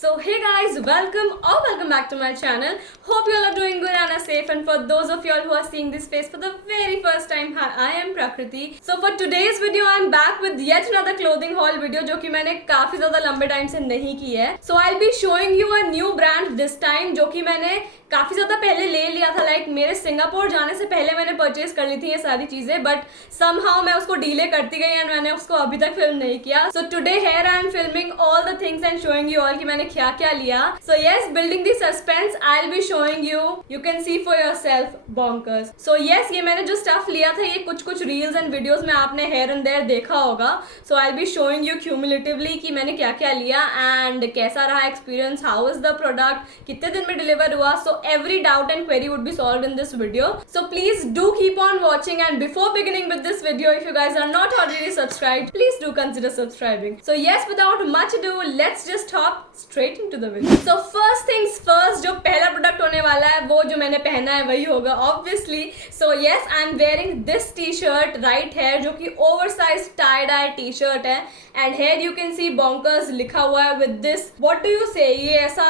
So hey guys, welcome back to my channel. Hope you all are doing good and are safe. And for those of you all who are seeing this face for the very first time, hi, I am Prakriti. So for today's video, I am back with yet another clothing haul video जो कि मैंने काफी ज़्यादा लंबे time से नहीं की है. So I'll be showing you a new brand this time जो कि मैंने काफ़ी ज़्यादा पहले ले लिया था. लाइक मेरे सिंगापुर जाने से पहले मैंने परचेज कर ली थी ये सारी चीज़ें, बट समहाउ मैं उसको डीले करती गई एंड मैंने उसको अभी तक फिल्म नहीं किया. So today here I am filming all the things and showing you all कि मैंने क्या क्या लिया. So yes, building the suspense, I will be showing you can C for yourself bonkers. So yes, ये मैंने जो स्टफ लिया था ये कुछ रील्स एंड वीडियोज में आपने हेयर एंड देयर देखा होगा. So I will be showing you cumulatively कि मैंने क्या क्या लिया एंड कैसा रहा experience, how is the product, कितने दिन में डिलीवर हुआ. सो every doubt and query would be solved in this video. So please do keep on watching, and before beginning with this video, if you guys are not already subscribed, please do consider subscribing. So yes, without much ado, let's just hop straight into the video. So first things first, जो पहला product होने वाला है वो जो मैंने पहना है वही होगा obviously. So yes, I am wearing this t-shirt right here जो कि oversized tie-dye t-shirt है and here you can see bonkers लिखा हुआ है with this, what do you say, ये ऐसा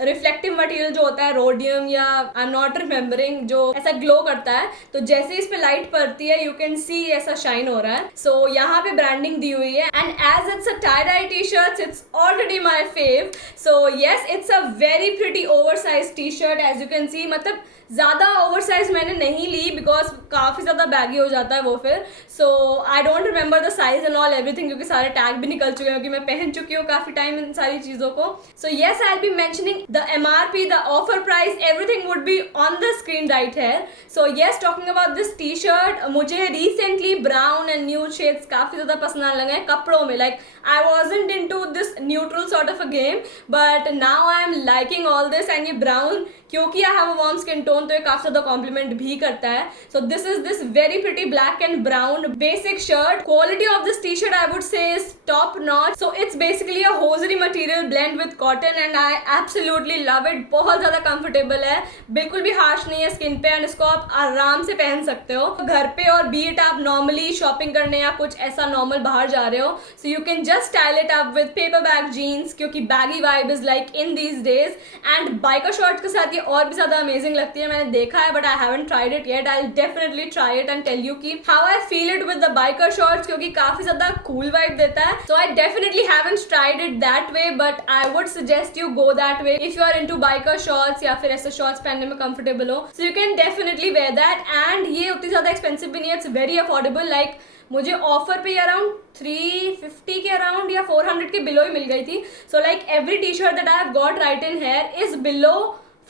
रिफ्लेक्टिव मटेरियल जो होता है रोडियम या आई एम नॉट रिमेम्बरिंग, जो ऐसा ग्लो करता है. तो जैसे इस पे लाइट पड़ती है यू कैन सी ऐसा शाइन हो रहा है. सो यहाँ पे ब्रांडिंग दी हुई है and as it's a tie dye T shirt it's already my fave. So yes, it's a very pretty oversize T shirt as you can see. मतलब ज़्यादा ओवरसाइज मैंने नहीं ली बिकॉज काफ़ी ज़्यादा बैगी हो जाता है वो फिर. So I don't remember the size and all everything क्योंकि सारे टैग भी निकल चुके हैं क्योंकि मैं पहन चुकी हूँ काफ़ी टाइम इन सारी चीज़ों को. So yes, I will B mentioning the MRP, the offer price, everything would be on the screen right here. So yes, talking about this t-shirt, मुझे recently brown and nude shades काफ़ी ज़्यादा पसंद आने लगे हैं कपड़ों में. Like I wasn't into this neutral sort of a game, but now I am liking all this. and ये brown क्योंकि I have a warm skin tone तो ये काफ़ी ज़्यादा कॉम्प्लीमेंट भी करता है. So this is this very pretty black and brown basic shirt. Quality of this t-shirt I would say is top notch. So it's basically a hosiery material blend with cotton and I absolutely love it. बहुत ज़्यादा comfortable है, बिल्कुल भी harsh नहीं है skin पे and इसको आप आराम से पहन सकते हो घर पे और बीट आप नॉर्मली शॉपिंग करने या कुछ ऐसा नॉर्मल बाहर जा रहे हो. So you can just style it up with paper bag jeans क्योंकि baggy vibe is like in these days. And biker shorts के साथ ये और भी ज़्यादा अमेजिंग लगती है. मैंने देखा है but I haven't tried it yet. I definitely try it and tell you की how I feel it with the biker shorts क्योंकि काफ़ी ज़्यादा कूल वाइब देता है. So I definitely haven't tried it that way but I would suggest you go that way if you are into biker shorts या फिर ऐसे shorts पहनने में कंफर्टेबल हो. So you can definitely wear that and ये उतनी ज़्यादा expensive भी नहीं है. It's very affordable. लाइक मुझे ऑफर पे अराउंड 350 के अराउंड या 400 के बिलो ही मिल गई थी. So like every T shirt that I have got right in here is below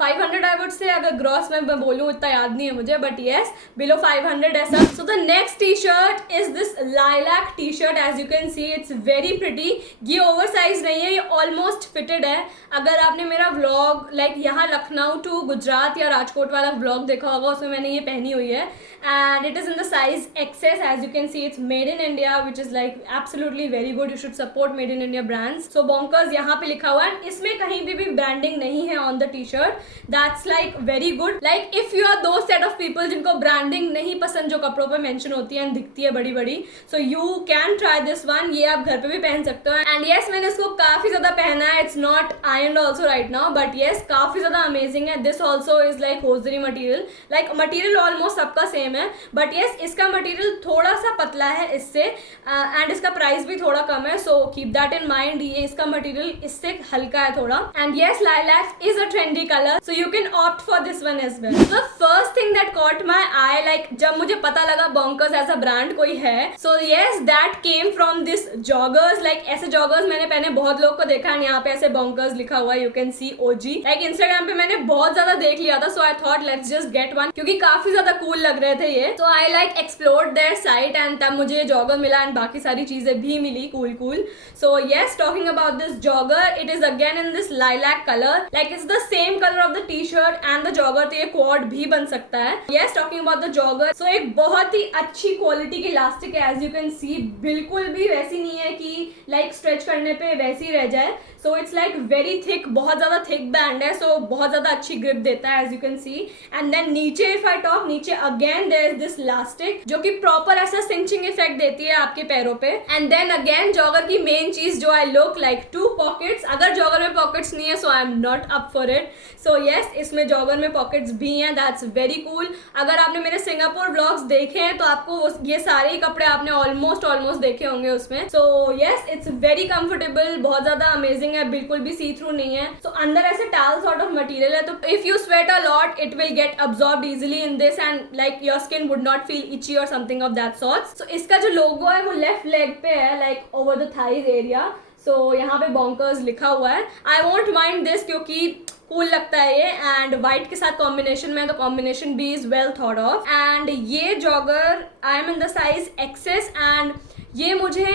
500 I would say. अगर ग्रॉस में मैं बोलूँ इतना याद नहीं है मुझे बट येस बिलो 500 ऐसा. So the next T shirt is this lilac T shirt as you can see. It's very pretty. ये ओवर साइज नहीं है, ये ऑलमोस्ट फिटेड है. अगर आपने मेरा व्लॉग लाइक यहाँ लखनऊ टू गुजरात या राजकोट वाला व्लॉग देखा होगा उसमें मैंने ये पहनी हुई है and it is in the size XS as you can see. It's made in India which is like absolutely very good. You should support made in India brands. So bonkers यहाँ पे लिखा हुआ है. इसमें कहीं भी ब्रांडिंग नहीं है on the T shirt. That's like very good. Like if you are those set of people जिनको ब्रांडिंग नहीं पसंद जो कपड़ों पे मेंशन होती है दिखती है बड़ी बड़ी, so you can try this one. ये आप घर पे भी पहन सकते हो एंड yes मैंने इसको काफ़ी ज़्यादा पहना है. It's not ironed also right now but yes काफ़ी ज़्यादा अमेजिंग है. This also is like hosiery material. Like material almost सबका सेम है but yes इसका मटेरियल थोड़ा सा पतला है इससे एंड इसका प्राइस भी थोड़ा कम है. So keep that in mind. ये इसका मटेरियल इससे हल्का है थोड़ा and yes lilac is a trendy color so you can opt for this one as well. The first thing that caught my eye like जब मुझे पता लगा bonkers ऐसा ब्रांड कोई है, so yes that came from this joggers. like ऐसे joggers मैंने पहने बहुत लोग को देखा है. यहाँ पे ऐसे bonkers लिखा हुआ है, you can see OG. like Instagram पे मैंने बहुत ज्यादा देख लिया था so I thought let's just get one क्योंकि काफी ज्यादा cool लग रहे थे ये. so I like explored their site and तब मुझे jogger मिला एंड बाकी सारी चीजें भी मिली cool. so yes, talking about this jogger, it is again in this lilac color. like it's the same color of the t-shirt and the jogger. तो ये quad भी बन सकता है. yes, talking about the jogger, so एक बहुत ही अच्छी quality की इलास्टिक है as you can see. बिल्कुल भी वैसी नहीं है कि like stretch करने पे वैसी रह जाए. so it's like very thick, बहुत ज़्यादा thick band है. so बहुत ज़्यादा अच्छी grip देता है as you can see. and then नीचे if I talk, नीचे again and there is this elastic जो कि प्रॉपर ऐसा सिंचिंग इफेक्ट देती है आपके पैरों पे. एंड देन अगेन जॉगर की मेन चीज जो आई लुक लाइक 2 पॉकेट्स. अगर जॉगर में पॉकेट्स नहीं है so I am not up for it. So yes, इसमें जॉगर में पॉकेट्स भी हैं. That's very cool. अगर आपने मेरे सिंगापुर व्लॉग्स देखे हैं तो आपको ये सारे ही कपड़े आपने ऑलमोस्ट देखे होंगे उसमें. सो यस, इट्स वेरी कंफर्टेबल, बहुत ज्यादा अमेजिंग है, बिल्कुल भी सी थ्रू नहीं है. सो अंदर ऐसे टॉवल सॉर्ट ऑफ मटेरियल है, तो if you sweat a lot it will get absorbed easily in this and like your skin would not feel itchy और something of that sort. So इसका जो लोगो है वो लेफ्ट लेग पे है, like over the thighs area. So यहाँ पे Bonkers लिखा हुआ है. आई वॉन्ट माइंड दिस क्योंकि कूल लगता है ये, एंड व्हाइट के साथ कॉम्बिनेशन में, तो कॉम्बिनेशन भी is well thought of. And ये jogger I am in the size XS and ये मुझे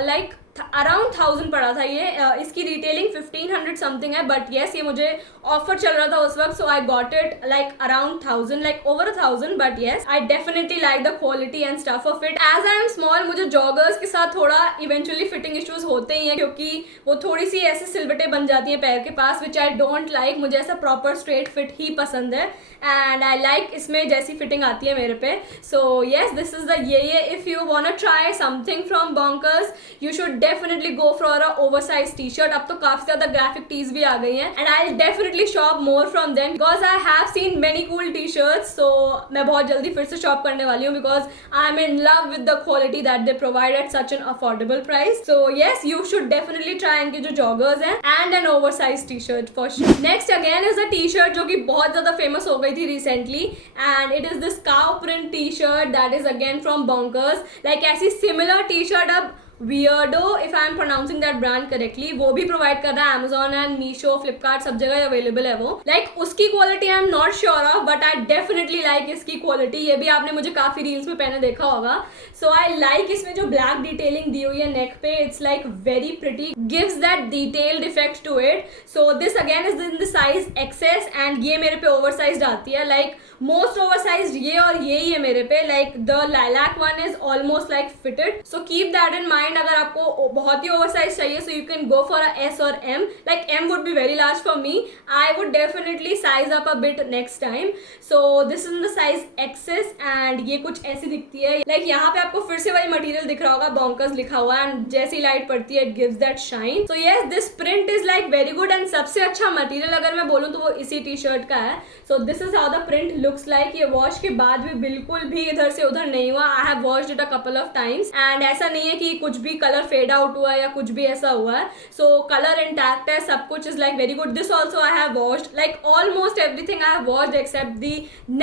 लाइक अराउंड 1000 पड़ा था. ये इसकी रिटेलिंग 1500 समथिंग है, बट येस ये मुझे ऑफर चल रहा था उस वक्त, so I got it like around 1000, like over 1000. But yes I definitely like the quality and stuff of it. As I am small मुझे जॉगर्स के साथ थोड़ा इवेंचुअली फिटिंग इश्यूज होते ही हैं क्योंकि वो थोड़ी सी ऐसे सिलवटें बन जाती हैं पैर के पास, विच आई डोंट लाइक. मुझे ऐसा प्रॉपर स्ट्रेट फिट ही पसंद है एंड आई लाइक इसमें जैसी फिटिंग आती है मेरे पे. So yes, this is the ये if you want to try something from Bonkers you should definitely go for a oversize T shirt. अब तो काफी ज्यादा ग्राफिक टीज भी आ गई हैं and I will definitely shop more from them because I have seen many cool T shirts. So मैं बहुत जल्दी फिर से शॉप करने वाली हूँ because I am in love with the quality that they provide at such an affordable price. So yes, you should definitely try इनके जो जॉगर्स हैं and an oversize T shirt for sure. Next again is a T shirt जो कि बहुत ज्यादा famous हो गई थी recently and it is this cow print T shirt that is again from bonkers. Like ऐसी सिमिलर टी शर्ट अब Weirdo, if I am pronouncing that brand correctly, वो भी प्रोवाइड कर रहा है. Amazon एंड मीशो, फ्लिपकार्ट सब जगह अवेलेबल है वो. लाइक उसकी quality I am not sure of but I definitely like इसकी क्वालिटी. ये भी आपने मुझे काफी रील्स में पहले देखा होगा. सो आई लाइक इसमें जो ब्लैक डिटेलिंग दी हुई है नेक पे, it's like very pretty, gives that detailed effect to it. So this again is in the size XS and ये मेरे पे ओवरसाइज आती है. लाइक मोस्ट ओवरसाइज ये और ये ही है मेरे पे. Like the lilac one is almost like fitted. So keep that in mind. अगर आपको बहुत ही ओवरसाइज चाहिए so you can go for a S और M. Like M would be very large for me. I would definitely size up a bit next time. So this is the size XS and ये कुछ ऐसी दिखती है. Like यहाँ पे आपको फिर से वही मटेरियल दिख रहा होगा, बॉन्कर्स लिखा हुआ है एंड जैसी लाइट पड़ती है it gives that shine. So yes, this print is like very good and सबसे अच्छा मटेरियल अगर मैं बोलूँ तो वो इसी टी शर्ट का है. सो this is how the print looks like. ये वॉश के बाद भी बिल्कुल भी इधर से उधर नहीं हुआ. आई have washed it a couple of times and ऐसा नहीं है कि कुछ भी कलर फेड आउट हुआ है या कुछ भी ऐसा हुआ है. सो कलर इंटैक्ट है, सब कुछ is like very good. This also I have washed, like almost everything I have washed except the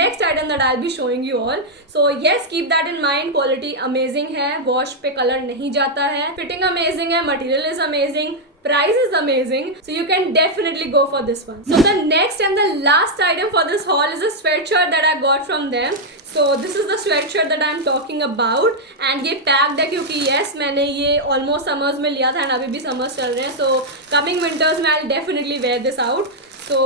next item that I will be showing you all. So yes, keep that in mind. Quality amazing है, wash पे colour नहीं जाता है, fitting amazing है, material is amazing, price is amazing, so you can definitely go for this one. So the next and the last item for this haul is a sweatshirt that I got from them. So this is the sweatshirt that I am talking about and ये packed है क्योंकि yes मैंने ये almost summers में लिया था and अभी भी summers चल रहे हैं. So coming winters में I'll definitely wear this out. So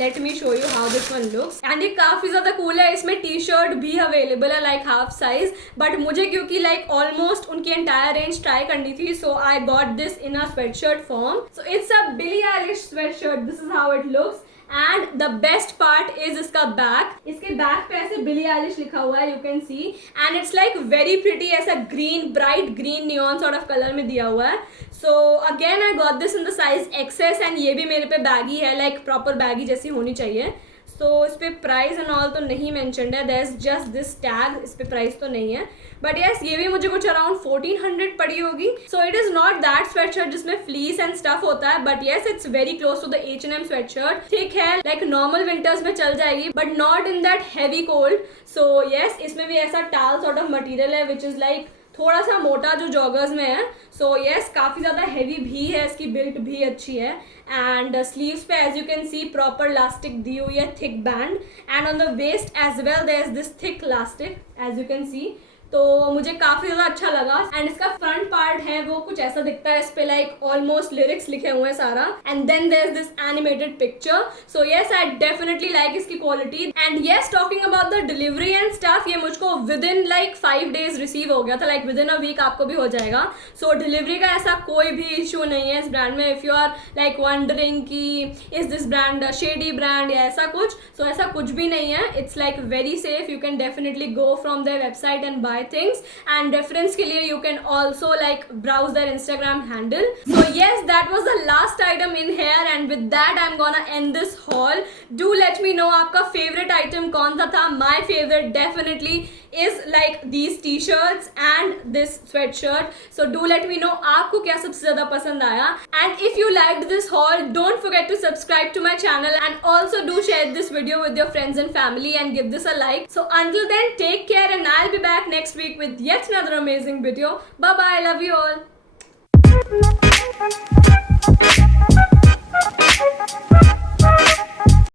let me show you how this one looks. And ये काफ़ी ज़्यादा cool है. इसमें टी शर्ट भी अवेलेबल है लाइक हाफ साइज, बट मुझे क्योंकि लाइक ऑलमोस्ट उनकी एंटायर रेंज ट्राई करनी थी so I got this in a sweatshirt form. So it's a Billie Eilish sweatshirt. This is how it looks and the best part is इसका back. इसके back पे ऐसे Billie Eilish लिखा हुआ है, you can see, and it's like very pretty. ऐसा green, bright green neon sort of colour में दिया हुआ है. So again I got this in the size XS and ये भी मेरे पे बैगी है, लाइक प्रॉपर बैगी जैसी होनी चाहिए. सो इस पे प्राइस एंड ऑल तो नहीं मेंशन्ड है, there is just this tag. इस पे प्राइस तो नहीं है बट यस ये भी मुझे कुछ अराउंड 1400 पड़ी होगी. So it is not that sweatshirt जिसमें फ्लीस एंड स्टफ होता है, but yes it's very close to the H&M sweatshirt. Thick है, लाइक नॉर्मल विंटर्स में चल जाएगी but not in that heavy cold. So yes इसमें भी ऐसा टाल सॉर्ट ऑफ मटीरियल है विच इज लाइक थोड़ा सा मोटा जो जॉगर्स में है. सो येस काफ़ी ज़्यादा हैवी भी है, इसकी बिल्ट भी अच्छी है एंड स्लीव्स पे as you can see proper elastic दी हुई है, thick band, and on the waist as well there is this thick elastic as you can see. तो मुझे काफी ज्यादा अच्छा लगा। एंड इसका फ्रंट पार्ट है वो कुछ ऐसा दिखता है, इस पे लाइक ऑलमोस्ट लिरिक्स लिखे हुए हैं सारा, and then there is this animated picture. So yes, I definitely like इसकी quality. And yes, talking about the delivery and stuff, ये मुझको within like 5 days receive हो गया था, like within a week आपको भी हो जाएगा। सो डिलीवरी का ऐसा कोई भी इशू नहीं है इस ब्रांड में। If you are like wondering कि is this brand shady brand या ऐसा कुछ, सो ऐसा कुछ भी नहीं है। It's like very safe, you can definitely go from their website and buy things. And reference के लिए you can also like browse their Instagram handle. So yes, that was the last item in here, and with that I'm gonna end this haul. Do let me know आपका favorite item कौन सा था। My favorite definitely is like these t-shirts and this sweatshirt. So do let me know आपको क्या सबसे ज़्यादा पसंद आया। And if you liked this haul, don't forget to subscribe to my channel and also do share this video with your friends and family and give this a like. So until then, take care and I'll be back next week with yet another amazing video. Bye bye, love you all.